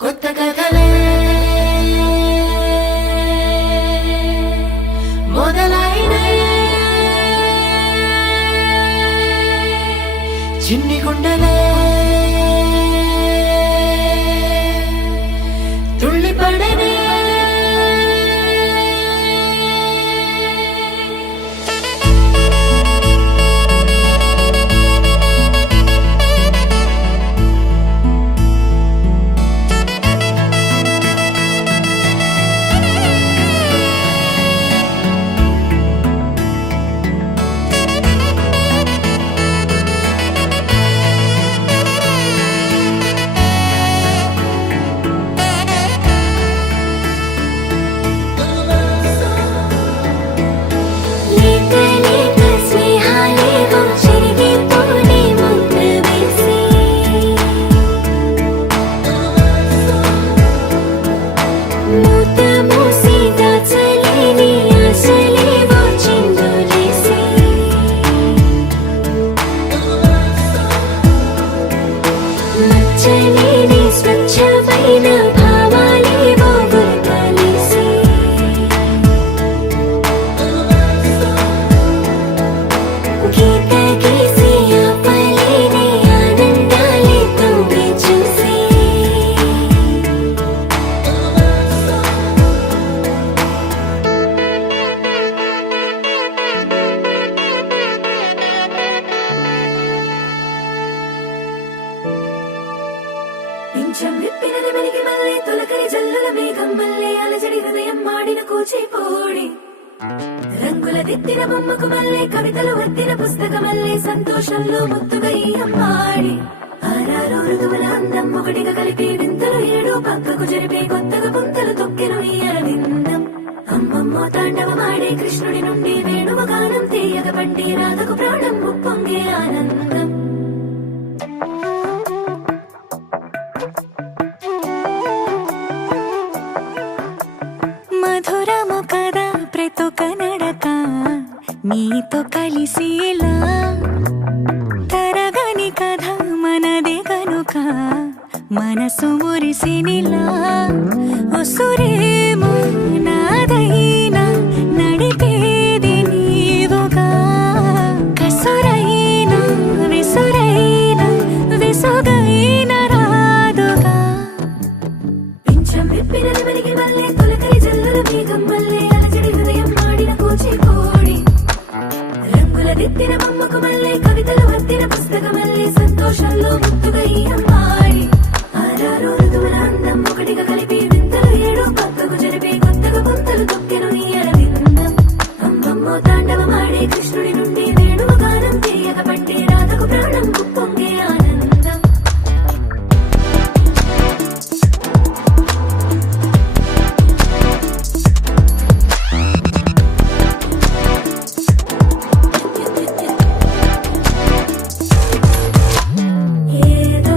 కొత్త కథలే మొదలైనయే చిన్ని గుండెలే తుళ్ళిపడనే విప్పినది వెలిగి మల్లే తొలకరి జల్లుల మేఘం మల్లే అలజడి హృదయం మాడిన కూచిపూడి రంగుల దిద్దిన బొమ్మకు మల్లే కవితలు వద్దిన పుస్తకమల్లే సంతోషంలో ముద్దుగా ఈ అమ్మాడి ఆరారు ఋతువుల అందం ఒకటిగా కలిపి వింతలు ఏడు పక్కకు జరిపే కొత్తగా పుంతలు తొక్కెను ఈ అరవిందం అమ్మమ్మో తాండవమాడే కృష్ణుడి నుండి వేణువ గానం తీయగ పండి రాధకు ప్రాణం ఉప్పొంగే ఆనందం మధురము కదా ప్రతొక నడక నీతో కలిసేలా తరగని కథ మనదే కనుక మనసు మురిసినిలా ఉసురేమో నాదైనా నడిపేది నీవుగా కసురైనా విసురైనా విసుగైన రాదుగా పింఛం విప్పినది వెలిగి మల్లే తొలకరి జల్లుల మేఘం మల్లే అలజడి హృదయం మాడిన కూచిపూడి రంగుల దిద్దిన బొమ్మకు మల్లే కవితలు వద్దిన పుస్తకమల్లే సంతోషంలో ముద్దుగా ఈ అమ్మాడి ఆరారు ఋతువుల అందం ఒకటిగా కలిపి వింతలు ఏడు పక్కకు జరిపే కొత్తగా పుంతలు తొక్కెను ఈ అరవిందం అమ్మమ్మో తాండవమాడే కృష్ణుడి నుండి వేణువ గానం తీయగ పట్టి రాధకు ప్రాణం ఉప్పొంగే ఆనందం ఏదో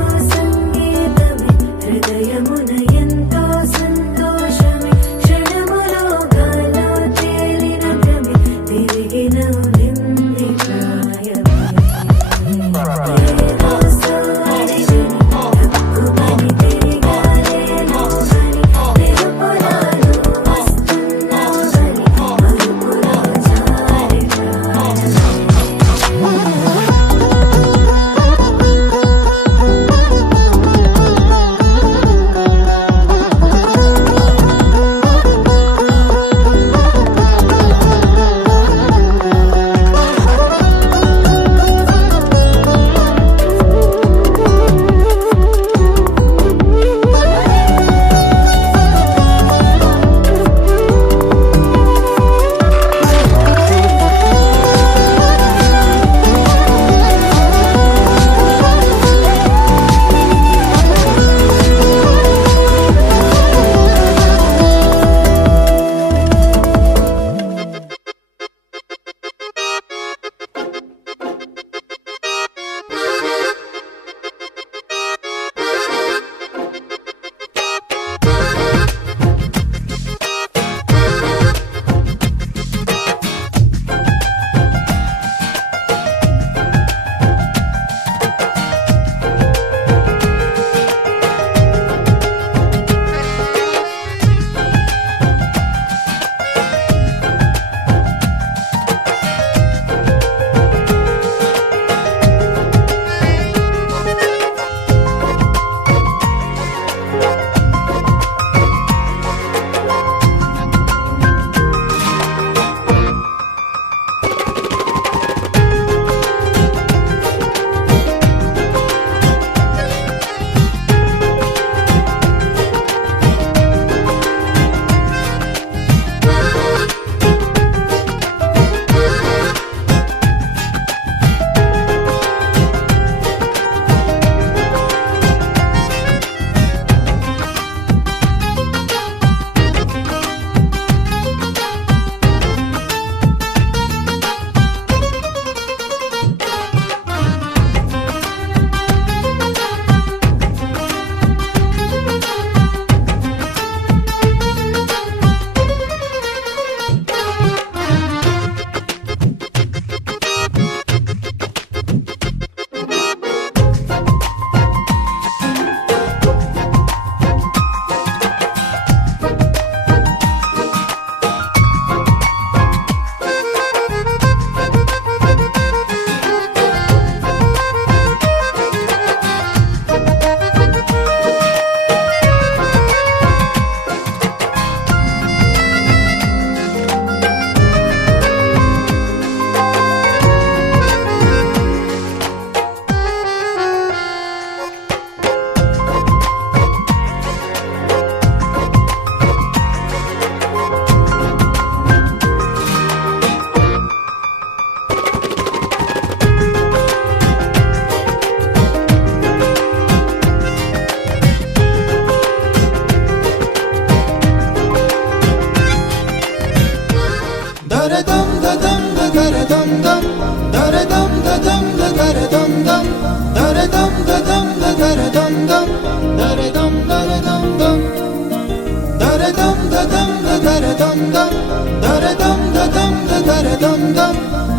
దరదం దం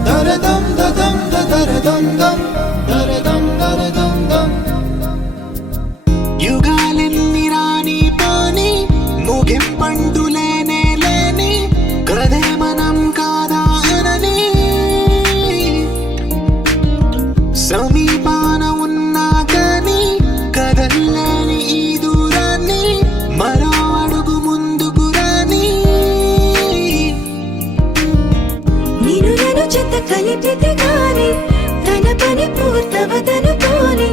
దరదం దదం దరదం దం దరదం దరదం దం యుగాలెన్ని రాని పోని ముగింపంటూ లేనే లేని కథే మనం కాదా అనని సమీపాన ఉన్నా కానీ కదల్లేని ఈ దూరాన్ని మరో అడుగు ముందుకు రాని నేను నన్ను చెత్త కలిపితే గాని తన పని పూర్తవదను పోని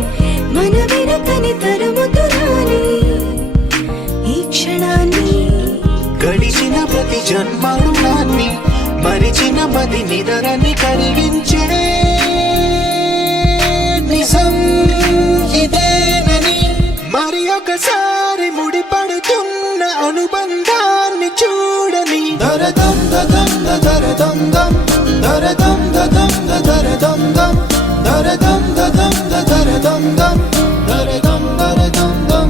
మన వెనకని తరుముతురాని ఈ క్షణాన్ని గడిచిన ప్రతి జన్మరుణాన్ని మరిచిన మది నిదరని కలిగించే నిజం ఇదేనని మరి ఒకసారి ముడిపడుతున్న అనుబంధాన్ని చూడని దరదం దదం దరదం దం దరదం దదం దరదం దం దరదం దదం దరదం దం దరదం దరదం దం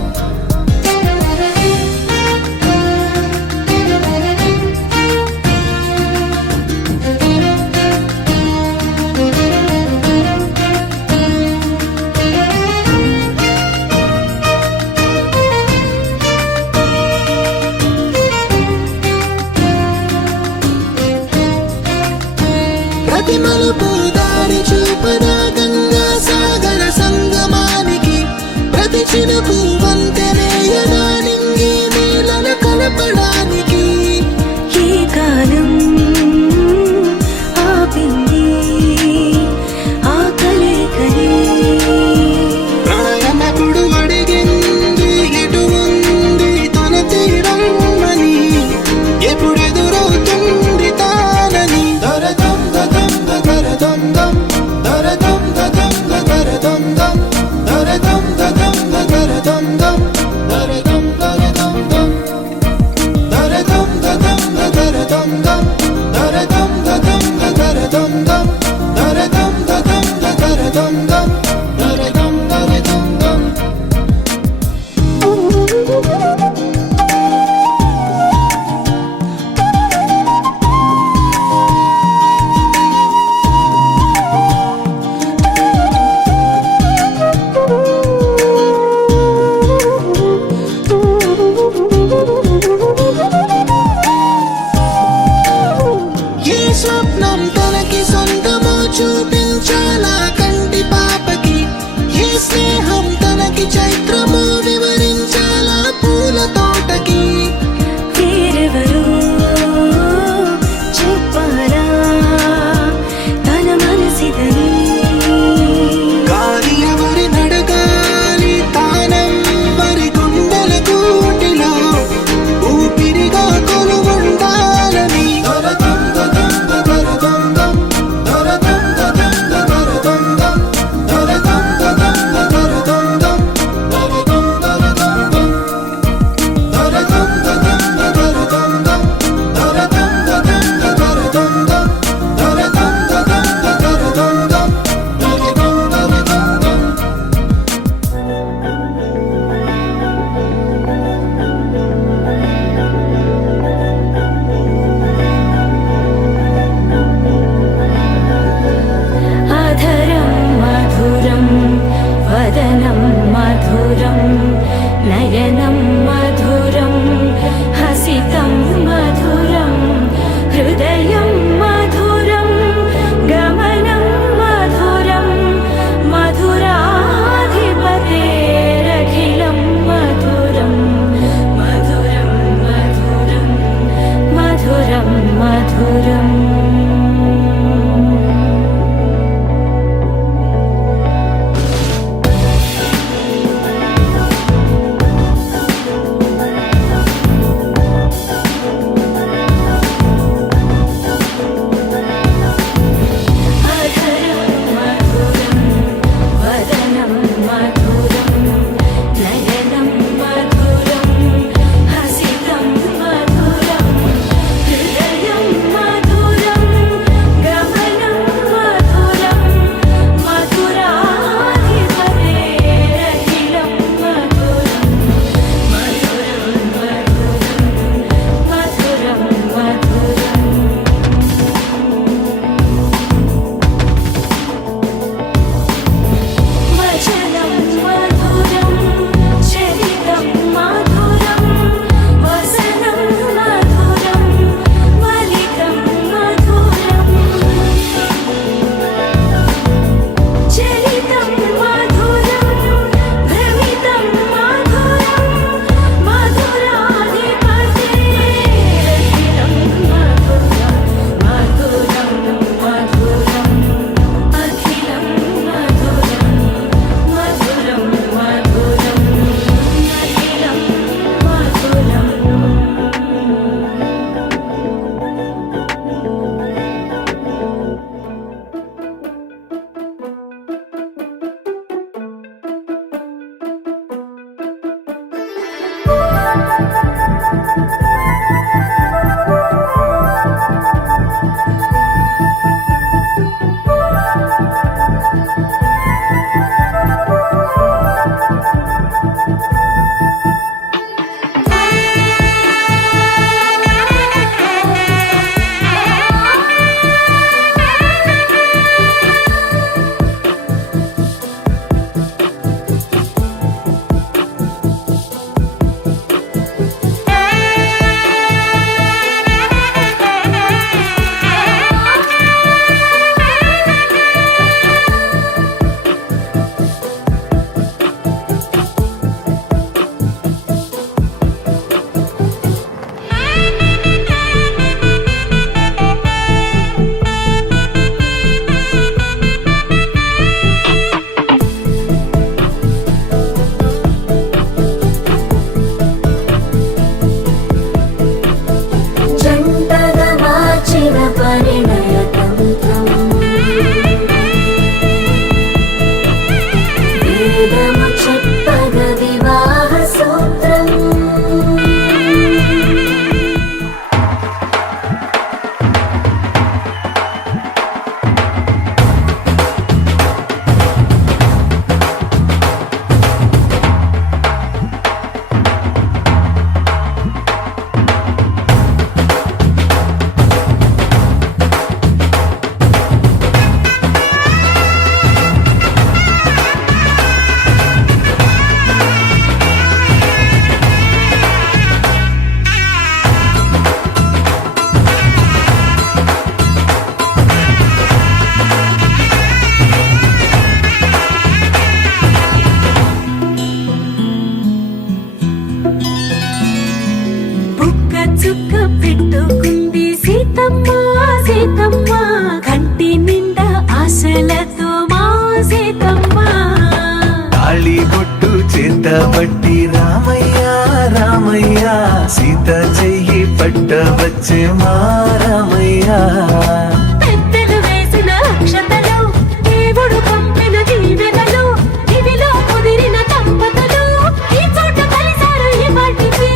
ప్రతి మలుపు దారి చూపదా గంగా సాగర సంగమానికి ప్రతి చినుకు వంతెనేయదా నింగి నీళ్ళను కలపడానికి ఈ కాలం ఆపింది ఆ కలయికని ప్రళయనకుడు అడిగింది ఎటు ఉంది తన తీరమ్మని ఎప్పుడెదురవుతుంది తానని దరదం దదం దరదం దం దరదం దదం దరదం దం దరదం దదం దరదం దం దరదం దరదం దం దరదం దదం దరదం దం దరదం దదం దరదం దం దరదం దదం దరదం దం దరదం దరదం దం సీతమ్మ తాళి బొట్టు చేత పట్టి రామయ్య రామయ్య సీత చెయ్యి పట్ట వచ్చే మా రామయ్య పెద్దలు వేసిన అక్షతలు దేవుడు పంపిన దీవెనలు ఇవిలో కుదిరిన దంపతులు ఈ చోట కలిసారు ఈ వాటికి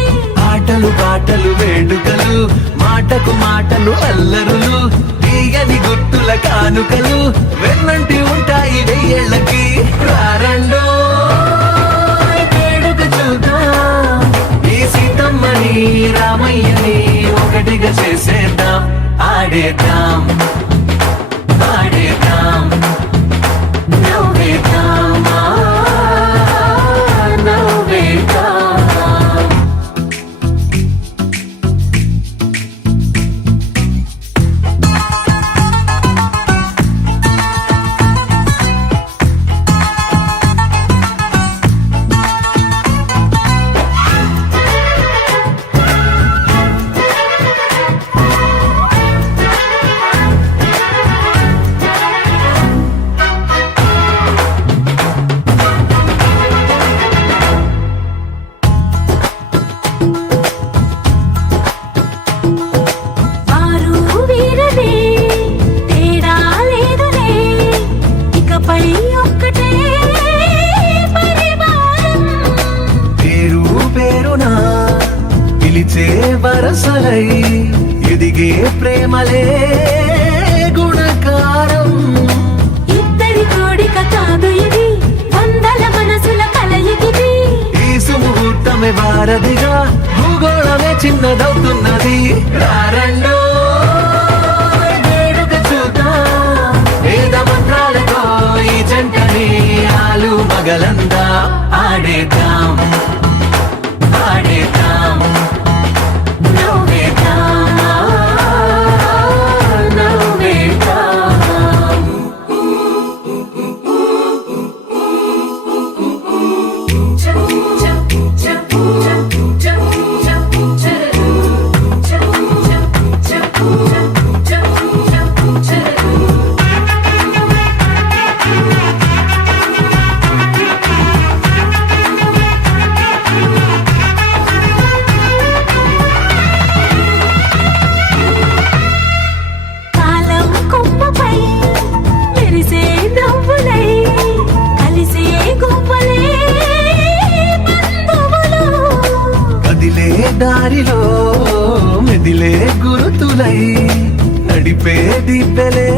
ఆటలు పాటలు వేడుకలు మాటకు మాటలు అల్లరులు తీయని గుర్తుల కానుకలు వెన్నంటి ఉంటాయి వెయ్యేళ్ళకి రారండో వేడుక చూద్దాం ఈ సీతమ్మని రామయ్యని ఒకటిగా చేసేద్దాం ఆడేద్దాం ఆడేద్దాం నవ్వేద్దాం నవ్వేద్దాం వారు వీరనే తేడా లేదులే ఇకపై ఒక్కటే పరివారం పేరు పేరునా పిలిచే వరసలై ఎదిగే ప్రేమలే గుణకారం ఇద్దరి కోడిక కాదు ఇది వందల మనసుల కలయికిది ఈ సుముహూర్తమే వారధిగా భూగోళమే చిన్నదవుతున్నది రారండో వేడుక చూద్దాం వేద మంత్రాలతో ఈ జంటని ఆలు మగలందా ఆడేద్దాం ఆడేద్దాం నవ్వేద్దాం నవ్వేద్దాం కాలం కొమ్మపై మెరిసే నవ్వులై కలిసే గువ్వలే బంధువులు కదిలే దారిలో మెదిలే గురుతులై నడిపే దిబ్బెలే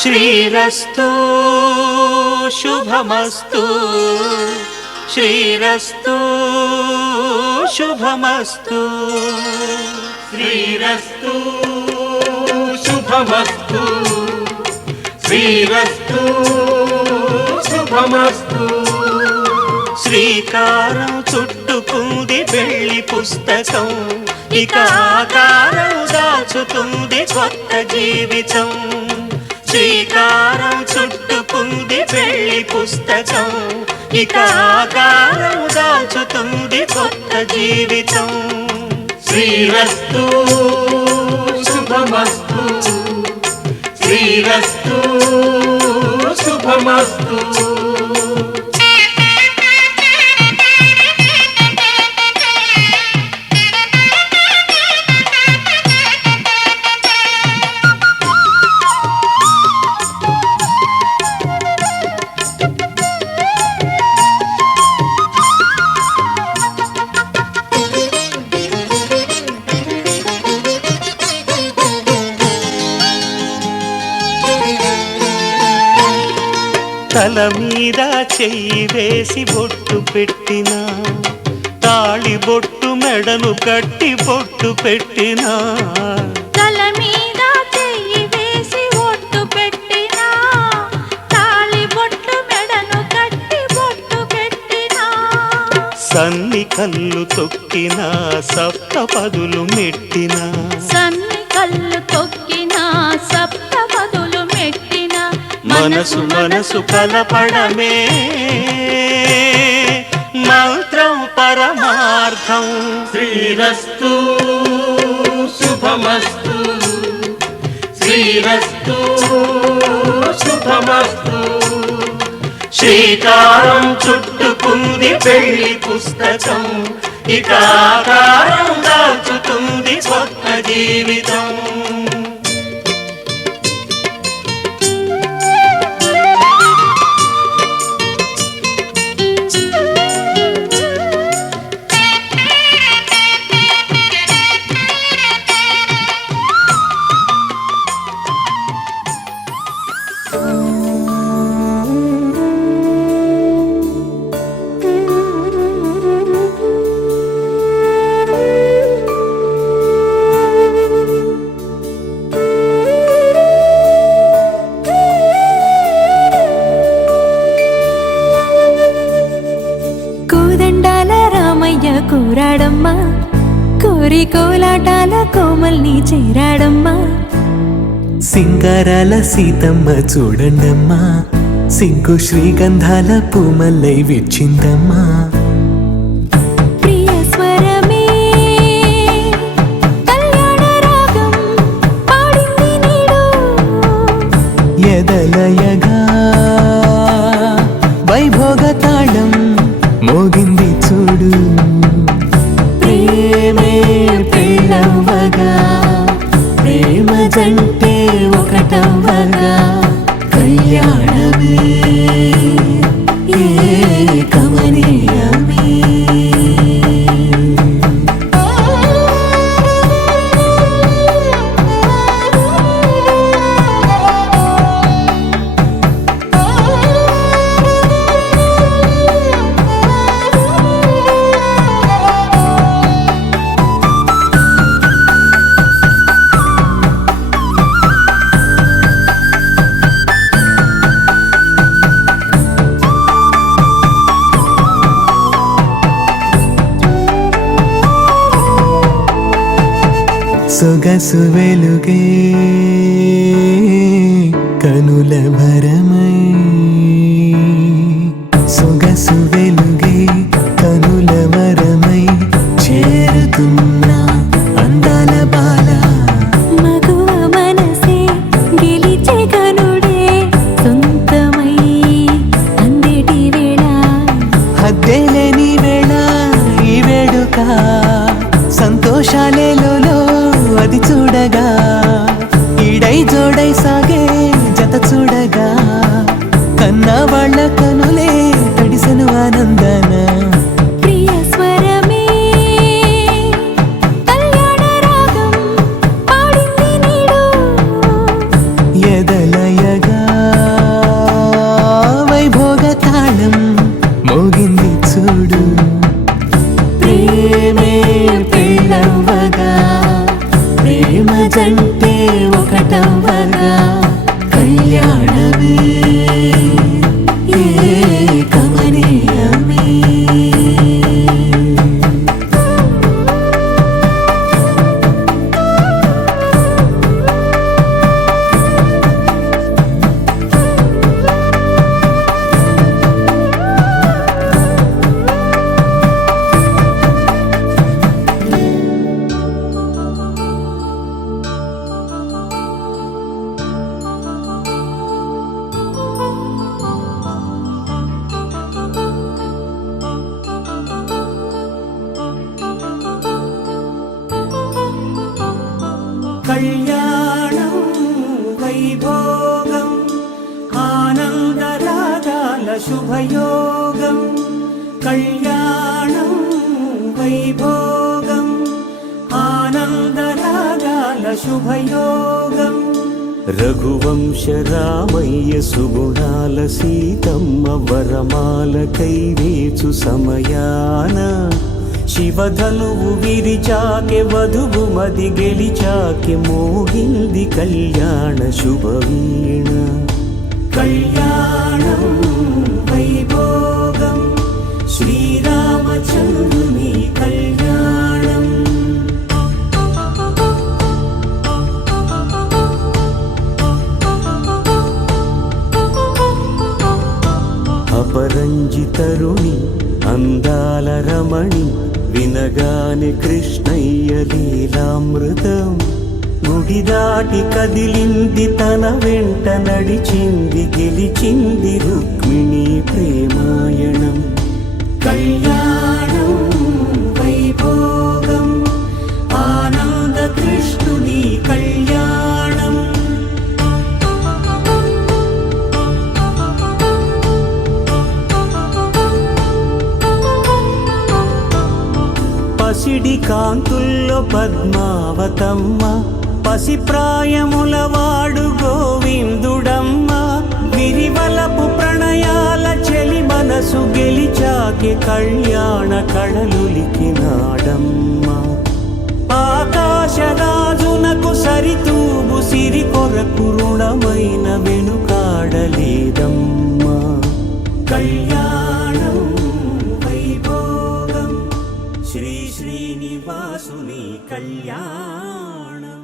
శ్రీరస్తు శుభమస్తు శ్రీరస్తు శుభమస్తు శ్రీరస్తు శుభమస్తు శ్రీరస్తు శుభమస్తు శ్రీకారం చుట్టుకుంది వెళ్లి పుస్తకం ఇక ఆకారం దాచుతుంది కొత్త జీవితం శ్రీకారం చుట్టుకుంది వెళ్లి పుస్తకం ఇక ఆకారం దాచుతుంది కొత్త జీవితం శ్రీరస్తు శుభమస్తు శ్రీరస్తు శుభమస్తు తల మీద చెయ్యి వేసి బొట్టు పెట్టినా తాళి బొట్టు మెడను కట్టి బొట్టు పెట్టినా తల మీద చెయ్యి వేసి ఒట్టు పెట్టినా తాళి బొట్టు మెడను కట్టి బొట్టు పెట్టినా సన్ని కళ్ళు తొక్కినా సప్త పదులు మెట్టినా సన్ని కళ్ళు తొక్కినా సప్త పదులు మెట్టినా మనసు మనసు కలపడమే మంత్రం పరమార్థం. శ్రీరస్తు శుభమస్తు, శ్రీరస్తు శుభమస్తు. శ్రీకారం చుట్టుకుంది పెళ్లి పుస్తకం, ఇక ఆకారం దాచుతుంది కొత్త జీవితం. కోరాడమ్మా, కోరి కోలాటాల కోమల్ని చేరాడమ్మా. సింగారాల సీతమ్మ చూడండమ్మా, సింగు శ్రీగంధాల పూమల్లై విచ్చిందమ్మా. ప్రియ స్వరమే కళ్యాణ రాగం పాడింది నీడు, ఎదలయగా వైభోగ తాళం మోగింది చూడు. ప్రేమే పెళ్ళవ్వగా, ప్రేమ జంటే ఒకటవ్వగా, కళ్యాణమే కమనీయమే. సొగసు వెలుగే కనుల భరమై, సొగసు వెలుగే కనుల వరమై చేరుతున్న అందాల బాల. మగువ మనసే గెలిచే కనుడే సొంతమై అందేటి వేళ, హద్దేలేని వేళ ఈ వేడుక, సంతోషాలేలో అది చూడగా, ఈడై జోడై సాగే జత చూడగా, కన్నా వాళ్ళ కనులే తడిసెను ఆనందన. ప్రియ స్వరమే కళ్యాణ రాగం పాడింది నీడు, ఎదలయగా వైభోగ తాళం మోగింది చూడు. ప్రేమే పెళ్ళవ్వగా, ప్రేమ జంటే ఒకటవ్వగా, కళ్యాణమే కమనీయమే. కళ్యాణం వైభోగం ఆనందరాగాల శుభయోగం. కళ్యాణం వైభోగం ఆనందరాగాల శుభయోగం. రఘువంశ రామయ్య సుగుణాల సీతమ్మ వరమాల కైవేచు సమయాన, శివధనువు విరిచాకె వధువు మది గెలిచాకె మోగింది కళ్యాణ శుభవీణ. కళ్యాణం వైభోగం శ్రీరామచంద్రుని కళ్యాణం. అపరంజి తరుణి అందాల రమణి వినగానే కృష్ణయ్య లీలామృతం గుడి దాటి కదిలింది తన వెంట నడిచింది గెలిచింది రుక్మిణి ప్రేమాయణం కళ్యాణం వైభోగం ఆనంద కృష్ణుని కళ్యాణం పసిడి కాంతుల్లో పద్మావతమ్మ పసిప్రాయముల వాడు గోవిందుడమ్మ విరివలపు ప్రణయాల చెలి మనసు గెలిచాకే కళ్యాణ కళలులికినాడమ్మ ఆకాశరాజునకు సరితూబు సిరి కొరకు రుణమైన వెనుకాడలేదమ్మా కళ్యాణం వైభోగం శ్రీ శ్రీనివాసుని కళ్యాణం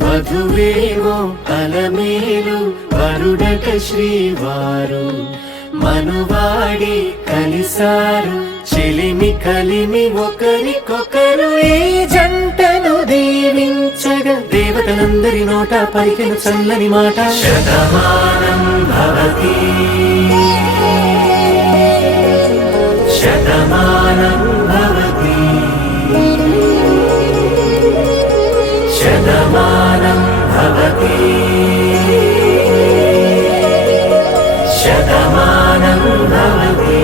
వధువేమో అలమేలు వరుడట శ్రీవారు మనువాడి కలిసారు చెలిమి కలిమి ఒకరికొకరు ఈ జంటను దీవించగా దేవతలందరి నోట పలికిన చల్లని మాట శతమానం భవతి శతమానం భవతి శతమానం భవతి శతమానం భవతి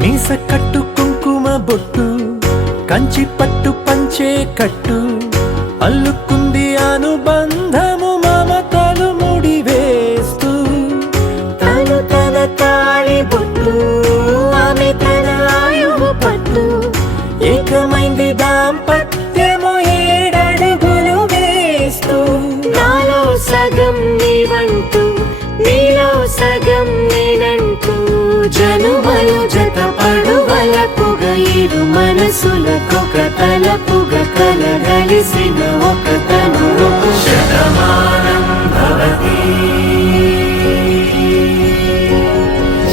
మీస కట్టు కుంకుమ బొట్టు కంచి పట్టు పంచే కట్టు అల్లుకుంది అనుబంధము మమతలు ముడివేస్తూ తను తన తాళి బొట్టు ఆమె తన ఆయువు పట్టు ఏకమైంది దాంపత్యము 7 అడుగులు వేస్తూ నాలో సగం నీవంటూ నీలో సగం నేనంటూ జనుమలు జత పడువలపుగ ఇరు మనసులకొక తలపుగ కలగలిసిన ఒక తను శతమానం భవతి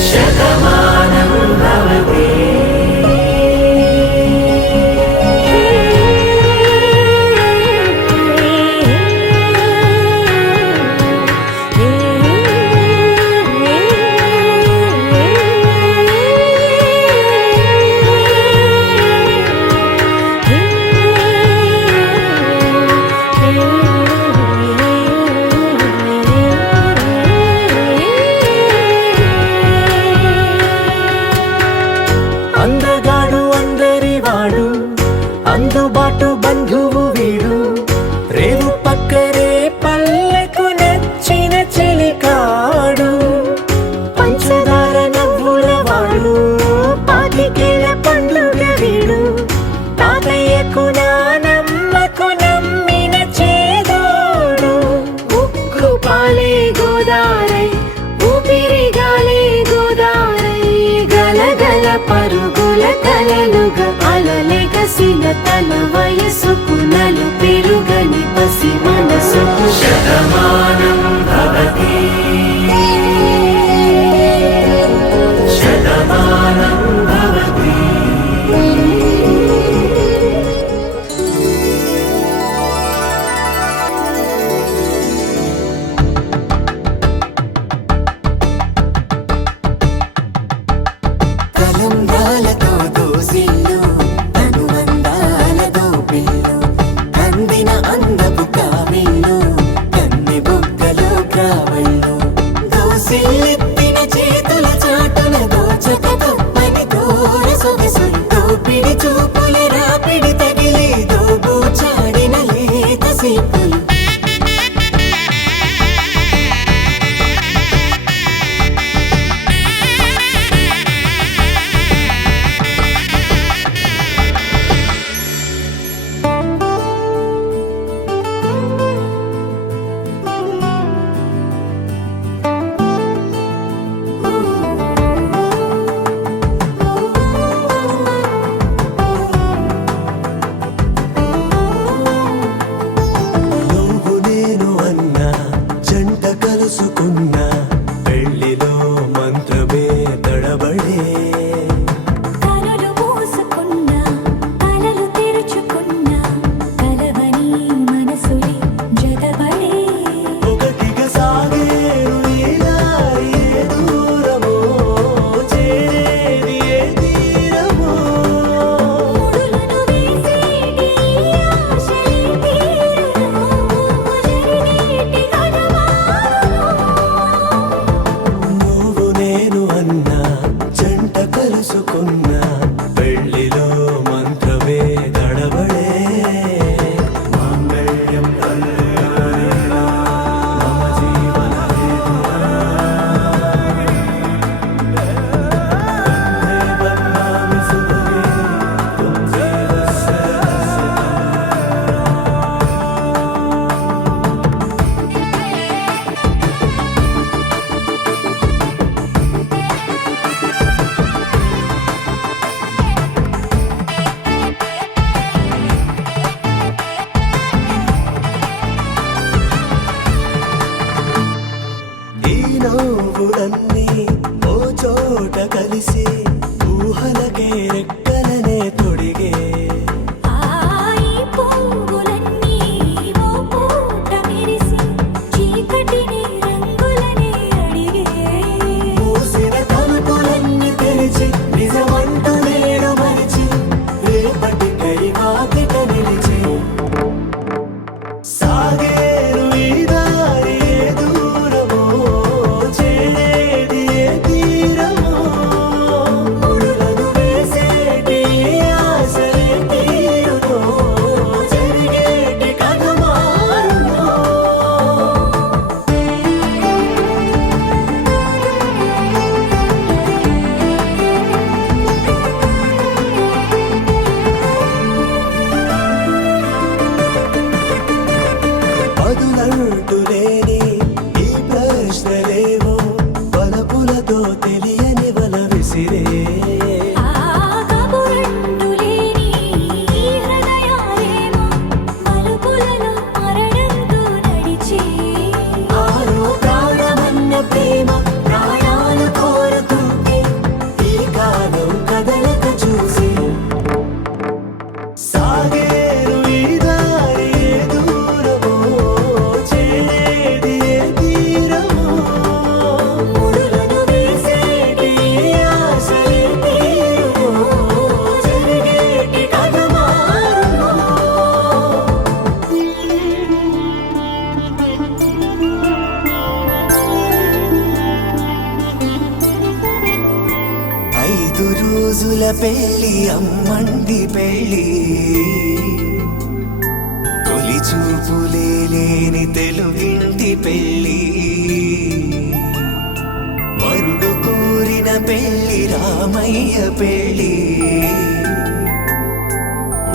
శతమానం భవతి అందగాడు అందరి వాడు అందుబాటు బంధువు వీడు రేవు పక్కరే పల్లెకు నచ్చిన చెలికాడు పంచదార నవ్వుల వాడు పాతికేల పండుగ వీడు తాతయ్యకు నానమ్మకు నమ్మిన చేదోడు ఉక్కు పాలే గోదారై ఊపిరిగాలే గోదారై గలగల పరుగుల కలలుగా అలలెగసిన తన వయసుకు నలు పెరుగని పసి మనసుకు శతమానం భవతి శతమానం భవతి కలంబ్రాలతో దోసిల్లు అనుబంధాలతో పిల్లు అందిన అందపు కావిల్లు కన్ని బుగ్గలో గ్రావళ్ళు దోసిల్లెత్తిన చేతుల చాటున దోచక తప్పని దూర సొగసులు దోపిడి చూపుల రాపిడి తగిలి దోబూచాడిన లేత సీపులు పూట కలిసి ఊహలకే రెక్కలనే తొడిగే ఈ పువ్వులన్నీ ఓ పూట మెరిసి చీకటిని రంగులనే అడిగే మూసిన తలుపులన్నీ తెరిచి నిజమంటూ నేడు మరిచి రేపటికై వాకిట నిలిచి సాగేరు ఈ దారి ఏ దూరమో చేరేది ఏ తీరమో ముడులను వేసేటి ఆశలే తీరుతో జరిగేటి కథ మారునో పదులంటూ లేని ఈ ప్రశ్నలేవో వలపులతో తెలియని వల విసిరే కబురంటూ లేని ఈ హృదయాలేమో మలుపులలో మరణంతో నడిచే ఆరో ప్రాణమన్న ప్రేమ ప్రాణాలు కోరుతుంటే ఈ కాలం కదలక చూసి సాగేరు ఈ దారి ఏ దూరమో చేరేది ఏ తీరమో ముడులను వేసేటి ఆశలే తీరుమో జరిగేటి కథ మారునో ఐదు రోజుల పెళ్లి అమ్మండి పెళ్లి తొలి చూపులే లేని తెలుగింటి పెళ్లి వరుడు కోరిన పెళ్లి రామయ్య పెళ్లి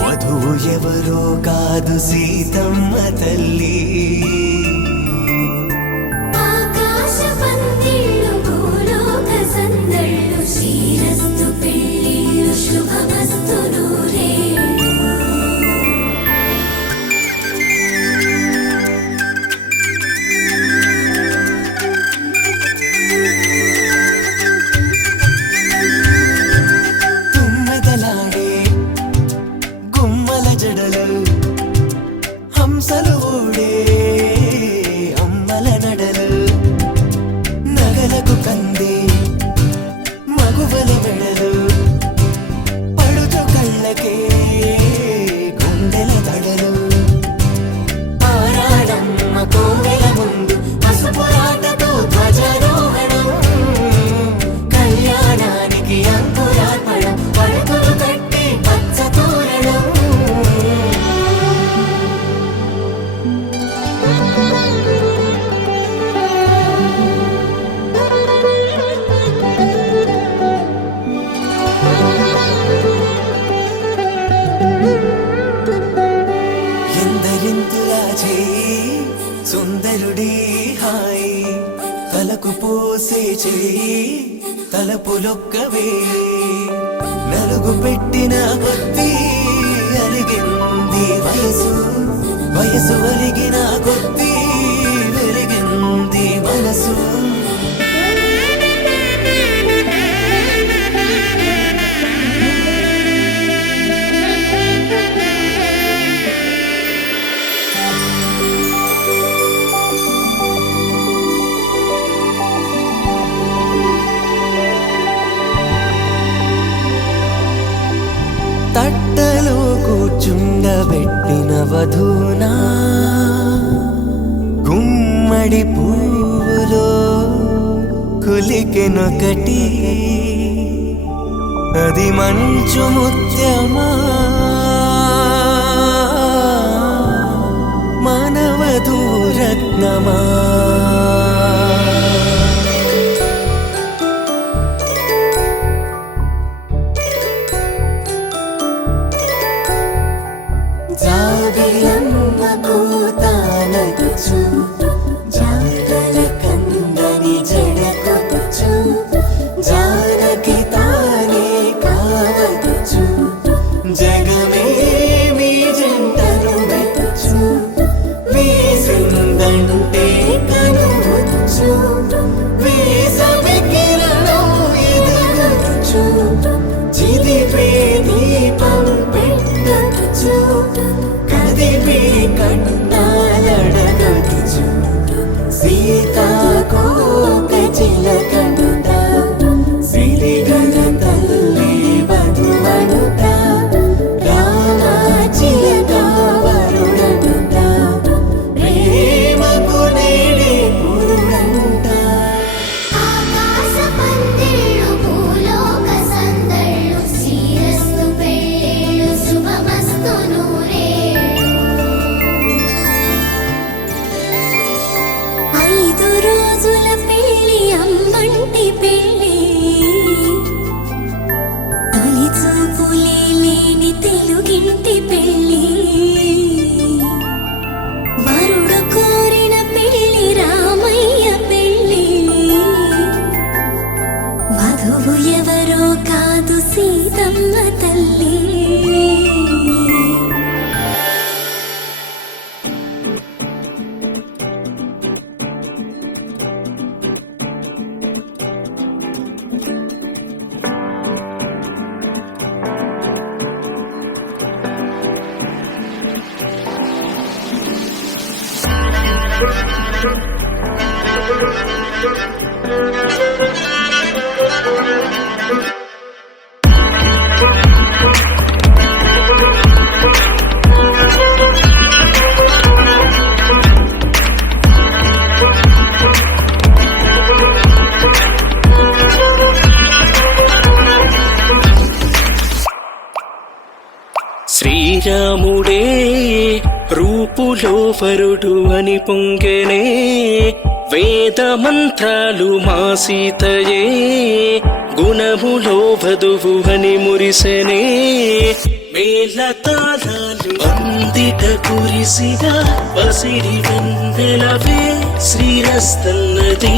వధువు ఎవరో కాదు సీతమ్మ తల్లి ఆకాశ పందిళ్ళు భూలోక సందళ్ళు శ్రీరస్తు పెళ్ళిళ్ళు శుభమస్తు నూరే తుమ్మెదలాడే గుమ్మల జడలు హంసలు ఊడే అమ్మల నడలు నగలకు కంది మగువల మెడలు పడుచు కళ్ళకే గుండెల తడలు ఆరాడమ్మ కోవెల ముందు పసుపు రాతతో ధ్వజారోహణం కళ్యాణానికి అంకురార్పణం పడకలు కట్టి పచ్చ తోరణం ఎందరింతులా చేయి సుందరుడి హాయి తలకు పోసే చేయి తలపులొక్కవే నలుగు పెట్టిన కొద్దీ అలిగింది వయసు వయసు అలిగిన కొద్దీ వెలిగింది మనసు తట్టలో కూర్చుండబెట్టిన వధూనా గుమ్మడి పువ్వులో కులికెనొకటి అది మంచు ముత్యమా మానవధూరత్నమా జాబిలమ్మ కూతానదుచు జాడల కందని జడకొచ్చు జానకి తానే కావదుచు జగమే మీ జంటను వెతుచు వీసిందంటే కనువు ఎవరో కాదు సీతమ్మ తల్లి. శ్రీరాముడే రూపులో వరుడు అని పొంగెనే, వేద మంత్రాలు మా సీతయే గుణములో వధువు అని మురిసెనే. మేళతాళాలు అందిట కురిసిన పసిడి వెన్నెలవే శ్రీరస్తన్నది.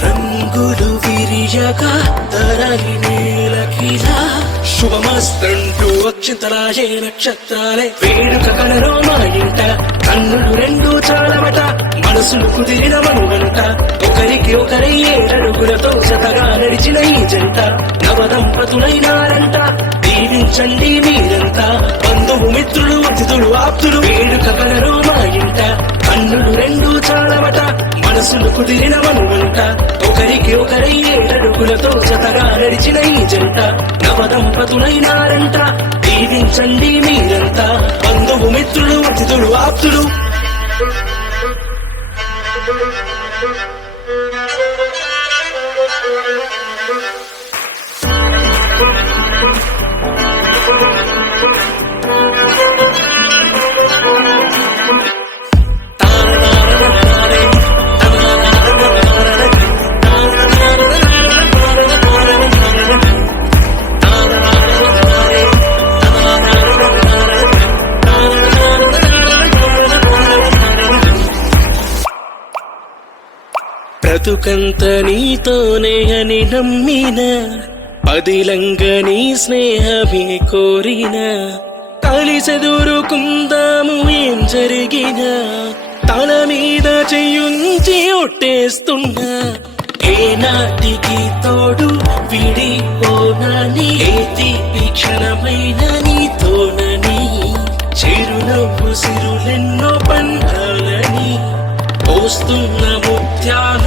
రంగులు విరియగా తరలి నేలకిలా శుభమస్తంటూ అక్షింతలాయే నక్షత్రాలే. వేడుక కలలో మా ఇంట కన్నులు రెండు చాలమట, మనసులు కుదిరిన మనుగంట. ఒకరికి ఒకరై ఏడడుగులతో జతగా నడిచిన ఈ జంట నవదంపతులైనారంట. దీవించండి మీరంతా బంధువు మిత్రులు అతిథులు ఆప్తులు. వేడుక కలలో మా ఇంట కన్నులు రెండు చాలమట, మనసులు కుదిరిన మనుగంట. ఒకరికి ఒకరై ఏడడుగులతో జతగా నడిచిన ఈ జంట నవదంపతులైనారంట. దీవించండి మీరంతా బంధువు మిత్రులు అతిథులు ఆప్తులు. బ్రతుకంత నీతోనే అని నమ్మిన, పదిలంగ నీ స్నేహమే కోరిన. కలిసెదురుకుందాము ఏం జరిగినా, తల మీద చెయ్యుంచి ఒట్టేస్తున్నా. ఏ నాటికి తోడు విడిపోనని, ఏ తీపి క్షణమైన నీతోనని. చిరునవ్వు సిరులెన్నో పండాలని పోస్తున్న ముత్యాల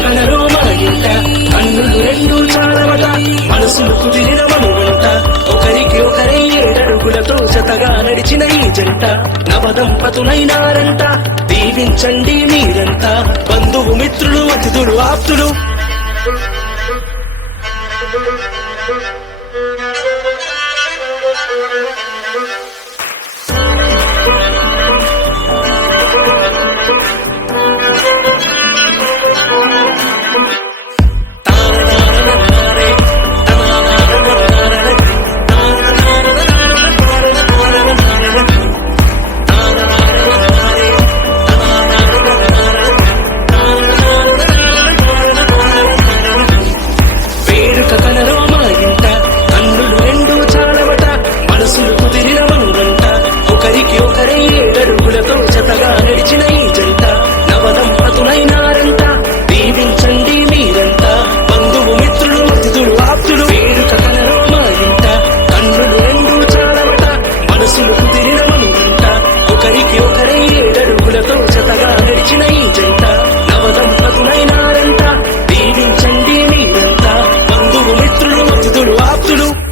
కలలో మా ఇంట కన్నులు రెండు చాలవట, మనసులు కుదిరిన మనుగంట. ఒకరికి ఒకరై ఏడడుగులతో జతగా నడిచిన ఈ జంట నవదంపతులైనారంట. దీవించండి మీరంతా బంధువు మిత్రులు అతిథులు ఆప్తులు.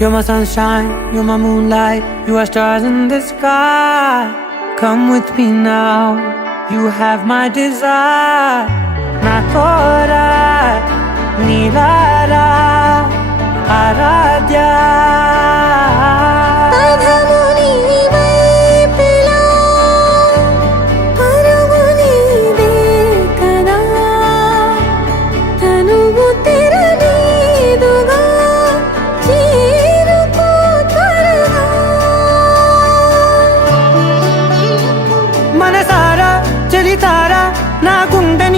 You're my sunshine, you're my moonlight, you are stars in the sky. Come with me now, you have my desire. Na tora, nilara, aradya.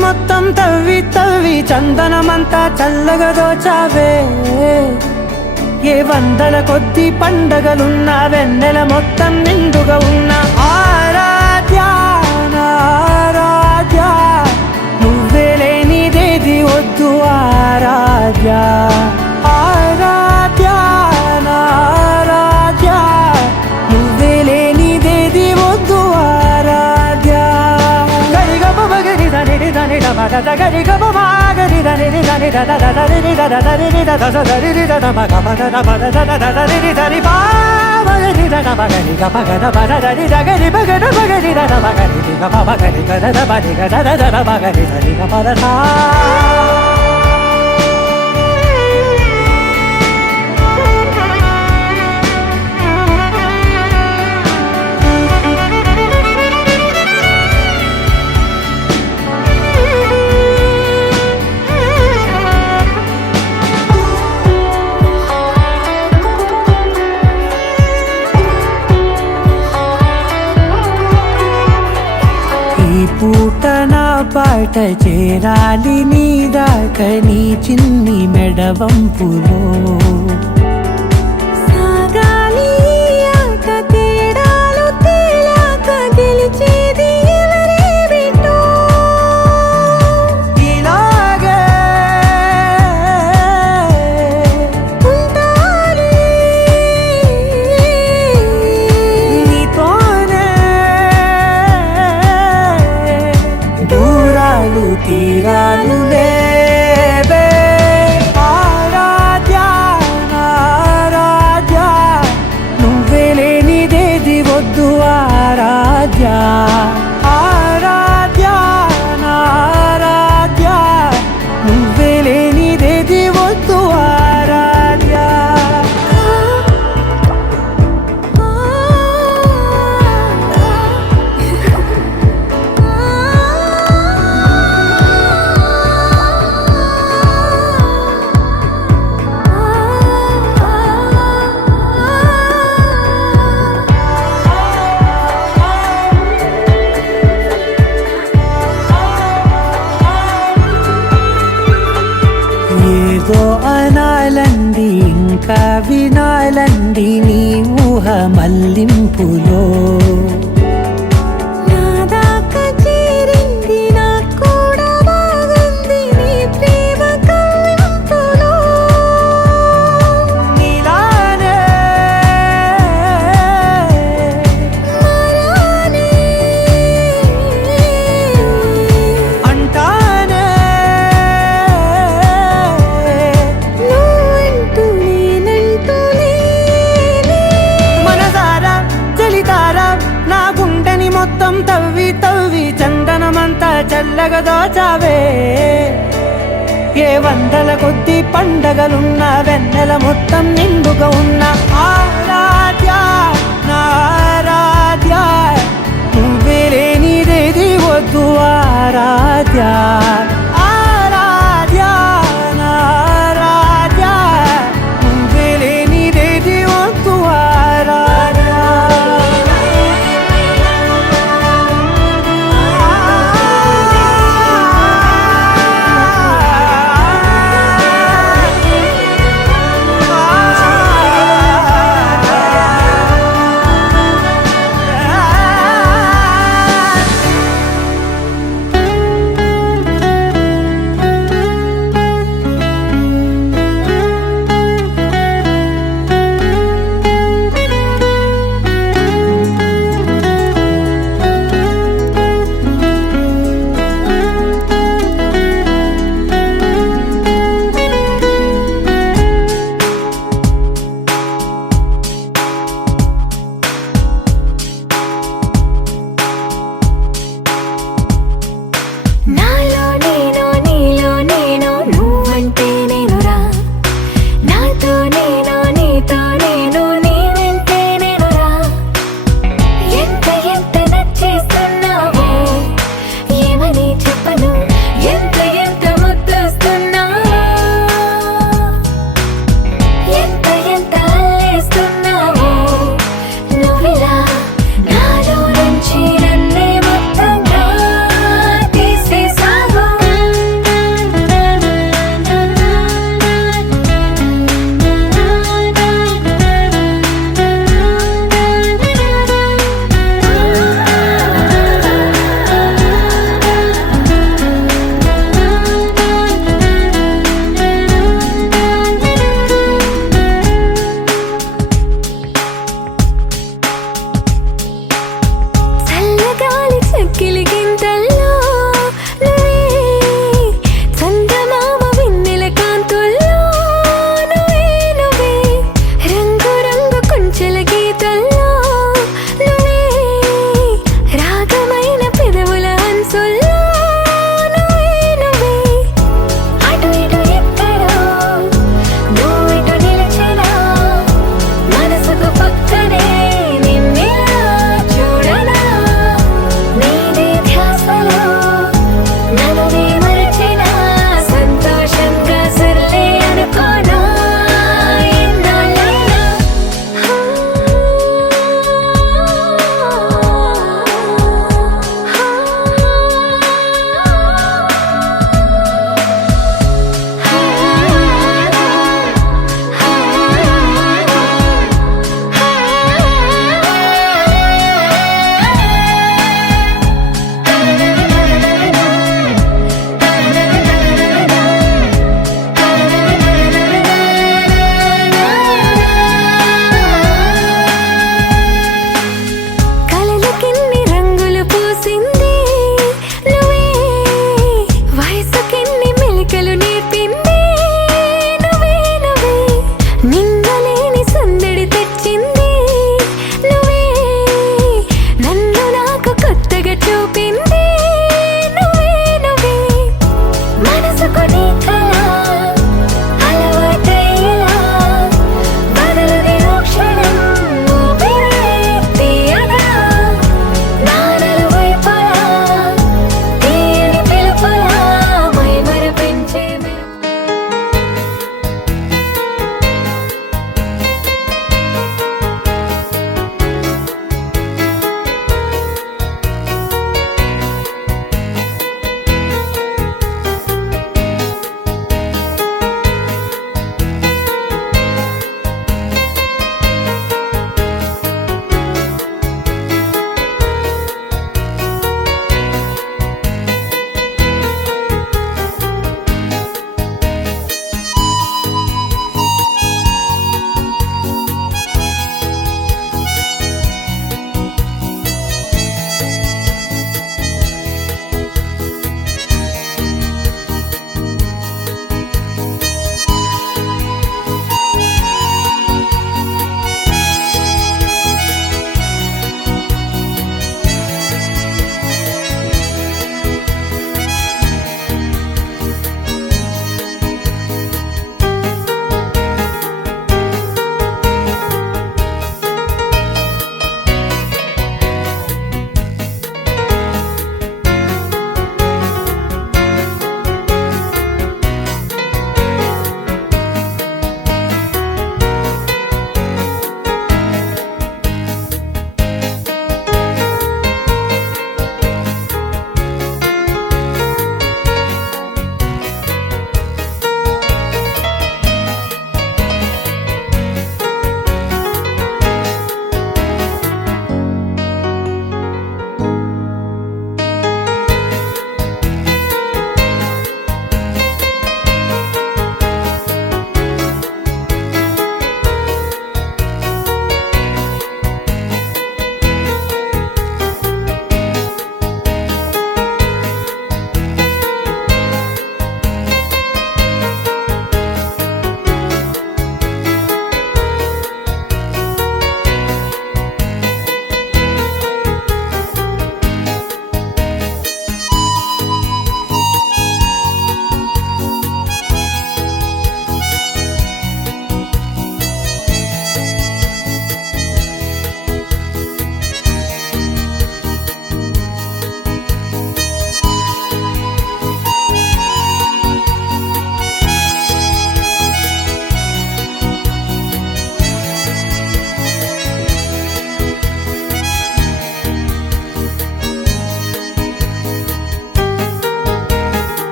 మొత్తం తవ్వి తవ్వి చందనమంతా చల్లగా దోచావే ఏ వందల కొద్ది పండగలున్నా వెన్నెల మొత్తం నిండుగా ఉన్న ఆరాధ్య నా ఆరాధ్య నువ్వే లేనిదేది వద్దు ఆరాధ్య ఆరాధ్య నా ఆరాధ్య నువ్వే లేనిదేది వద్దు ఆరాధ్య గరిగమ మగరి దని దని మద గరి గమ మాగరి దని దని దద దని దద దని దద దని దద మగ మద మద దద దని దని బాగరి దద మగరి గమ గద మద దని దగరి మగద మగరి దద మగరి గమ మగరి గద మది గద దద మగరి దని గమ దద పూట నా పాట చేరాలి నీ దాకా నీ చిన్ని మెడవంపులో సాగాలి ఆట తేడాలు తేలాక గెలిచేది ఎవరే బిడ్డో ఇలాగే ఉంటాలి నీతోనే దూరాలు తీరాలు లేవే ఆరాధ్య నా ఆరాధ్య నువ్వే లేనిదేది వద్దు ఆరాధ్య ఆరాధ్య నా ఆరాధ్య నువ్వే లేనిదేది వద్దు ఆరాధ్య ఏదో అనాలండి ఇంకా వినాలండి నీ ఊహ మల్లింపులో నా దాకా చేరింది నాకు కూడా బాగుంది నీ ప్రేమ కవ్వింపులో నీలానే మరానే అంటానే నువ్వంటూ నేనంటూ లేనే మనసారా చలితారా నా గుండెని మొత్తం తవ్వి తవ్వి చందనమంతా చల్లగా దోచావే ఏ వందల కొద్ది పండగలున్న వెన్నెల మొత్తం నిండుగా ఉన్న ఆరాధ్య నా ఆరాధ్య నువ్వే లేనిదేది వద్దు ఆరాధ్య